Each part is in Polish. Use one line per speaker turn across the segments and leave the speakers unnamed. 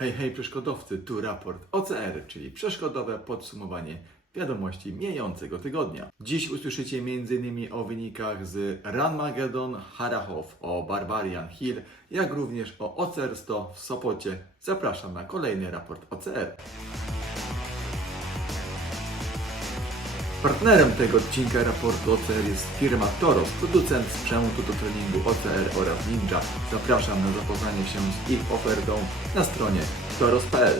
Hej, hej, przeszkodowcy, tu raport OCR, czyli przeszkodowe podsumowanie wiadomości mijającego tygodnia. Dziś usłyszycie m.in. o wynikach z Ranmagedon Harachow, o Barbarian Hill, jak również o OCR 100 w Sopocie. Zapraszam na kolejny raport OCR. Partnerem tego odcinka raportu OCR jest firma Toros, producent sprzętu do treningu OCR oraz Ninja. Zapraszam na zapoznanie się z ich ofertą na stronie toros.pl.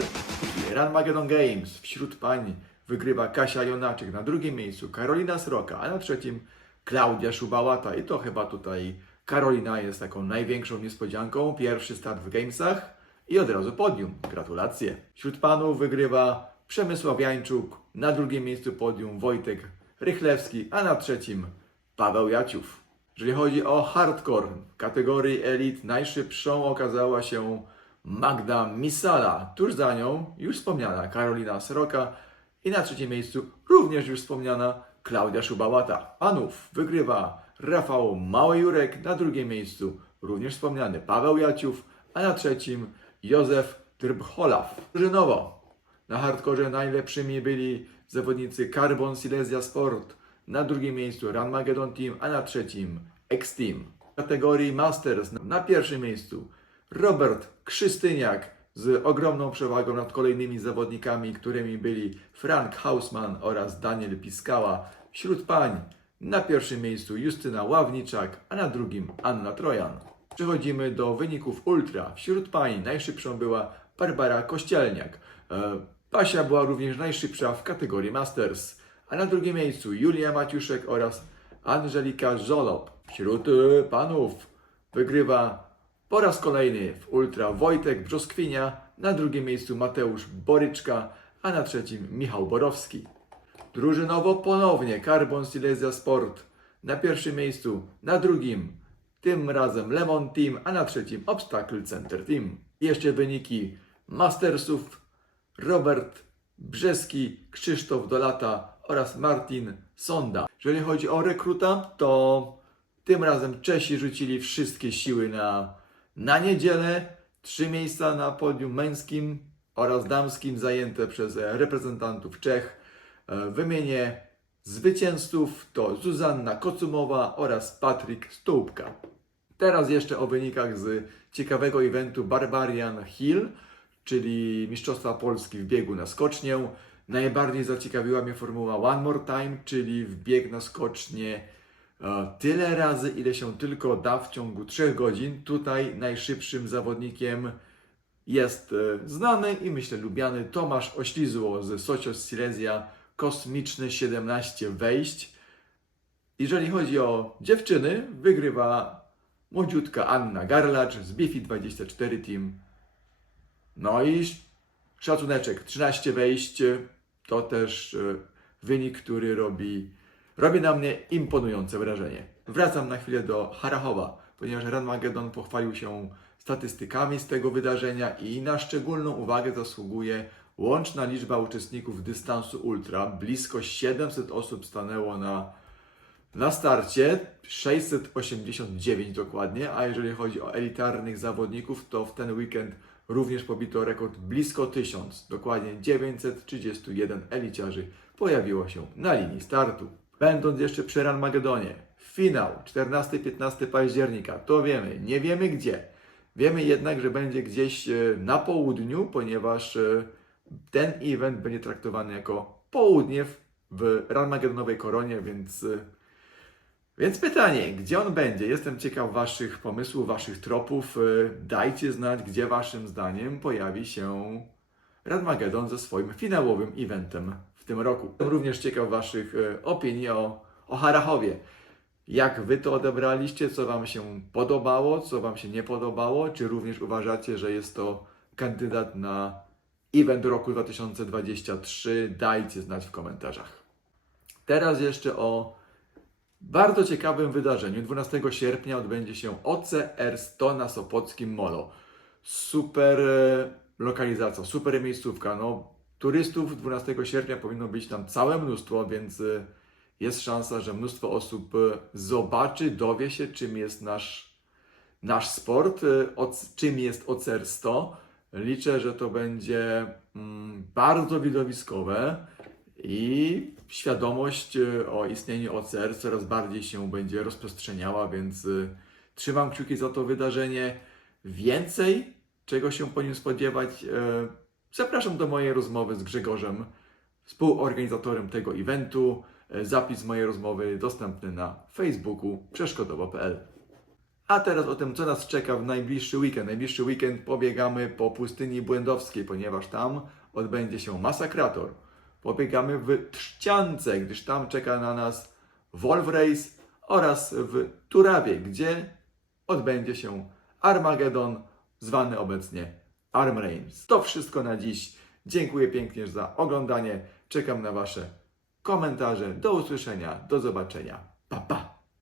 I Ranmagedon Games wśród pań wygrywa Kasia Jonaczyk na drugim miejscu, Karolina Sroka, a na trzecim Klaudia Szubałata. I to chyba tutaj Karolina jest taką największą niespodzianką. Pierwszy start w Gamesach i od razu podium. Gratulacje. Wśród panów wygrywa Przemysław Jańczuk, na drugim miejscu podium Wojtek Rychlewski, a na trzecim Paweł Jaciów. Jeżeli chodzi o hardcore kategorii elit, najszybszą okazała się Magda Misala. Tuż za nią już wspomniana Karolina Sroka i na trzecim miejscu również już wspomniana Klaudia Szubałata. Panów wygrywa Rafał Małejurek, na drugim miejscu również wspomniany Paweł Jaciów, a na trzecim Józef Trbcholaw. Drużynowo na hardkorze najlepszymi byli zawodnicy Carbon Silesia Sport, na drugim miejscu Ranmagedon Team, a na trzecim X-Team. W kategorii Masters na pierwszym miejscu Robert Krzystyniak z ogromną przewagą nad kolejnymi zawodnikami, którymi byli Frank Hausmann oraz Daniel Piskała. Wśród pań na pierwszym miejscu Justyna Ławniczak, a na drugim Anna Trojan. Przechodzimy do wyników ultra. Wśród pań najszybszą była Barbara Kościelniak. Pasia była również najszybsza w kategorii Masters, a na drugim miejscu Julia Maciuszek oraz Angelika Żolob. Wśród e, panów wygrywa po raz kolejny w ultra Wojtek Brzoskwinia, na drugim miejscu Mateusz Boryczka, a na trzecim Michał Borowski. Drużynowo ponownie Carbon Silesia Sport na pierwszym miejscu, na drugim tym razem Lemon Team, a na trzecim Obstacle Center Team. Jeszcze wyniki Mastersów Robert Brzeski, Krzysztof Dolata oraz Martin Sonda. Jeżeli chodzi o rekruta, to tym razem Czesi rzucili wszystkie siły na, na niedzielę. Trzy miejsca na podium męskim oraz damskim zajęte przez reprezentantów Czech. E, Wymienię zwycięzców to Zuzanna Kocumowa oraz Patryk Stołpka. Teraz jeszcze o wynikach z ciekawego eventu Barbarian Hill, czyli Mistrzostwa Polski w biegu na skocznię. Najbardziej zaciekawiła mnie formuła One More Time, czyli w bieg na skocznię e, tyle razy, ile się tylko da w ciągu 3 godzin. Tutaj najszybszym zawodnikiem jest e, znany i myślę lubiany Tomasz Oślizło z Socios Silesia, kosmiczne 17 wejść. Jeżeli chodzi o dziewczyny, wygrywa młodziutka Anna Garlacz z Bifi 24 Team. No i szacuneczek, 13 wejść to też e, wynik, który robi, robi na mnie imponujące wrażenie. Wracam na chwilę do Harachowa, ponieważ Ranmagedon pochwalił się statystykami z tego wydarzenia i na szczególną uwagę zasługuje łączna liczba uczestników dystansu ultra. Blisko 700 osób stanęło na na starcie 689 dokładnie, a jeżeli chodzi o elitarnych zawodników, to w ten weekend również pobito rekord blisko 1000, dokładnie 931 eliciarzy pojawiło się na linii startu. Będąc jeszcze przy Ranmagedonie, finał 14-15 października, to wiemy, nie wiemy gdzie. Wiemy jednak, że będzie gdzieś e, na południu, ponieważ e, ten event będzie traktowany jako południe w, w Ranmagedonowej koronie, więc e, więc pytanie, gdzie on będzie? Jestem ciekaw Waszych pomysłów, Waszych tropów. Y, Dajcie znać, gdzie Waszym zdaniem pojawi się Radmagedon ze swoim finałowym eventem w tym roku. Jestem również ciekaw Waszych y, opinii o, o Harachowie. Jak Wy to odebraliście? Co Wam się podobało? Co Wam się nie podobało? Czy również uważacie, że jest to kandydat na event roku 2023? Dajcie znać w komentarzach. Teraz jeszcze o bardzo ciekawym wydarzeniu. 12 sierpnia odbędzie się OCR 100 na Sopockim Molo. Super e, lokalizacja, super miejscówka. No, turystów 12 sierpnia powinno być tam całe mnóstwo, więc e, jest szansa, że mnóstwo osób e, zobaczy, dowie się, czym jest nasz, nasz sport, o, czym jest OCR 100. Liczę, że to będzie mm, bardzo widowiskowe i świadomość e, o istnieniu OCR coraz bardziej się będzie rozprzestrzeniała, więc y, trzymam kciuki za to wydarzenie. Więcej, czego się po nim spodziewać, e, zapraszam do mojej rozmowy z Grzegorzem, współorganizatorem tego eventu. E, Zapis mojej rozmowy dostępny na Facebooku przeszkodowo.pl. A teraz o tym, co nas czeka w najbliższy weekend. Najbliższy weekend pobiegamy po pustyni błędowskiej, ponieważ tam odbędzie się masakrator. Pobiegamy w Trzciance, gdyż tam czeka na nas Wolf Race oraz w Turawie, gdzie odbędzie się Armageddon, zwany obecnie Arm Reigns. To wszystko na dziś. Dziękuję pięknie za oglądanie. Czekam na Wasze komentarze. Do usłyszenia, do zobaczenia. Pa, pa!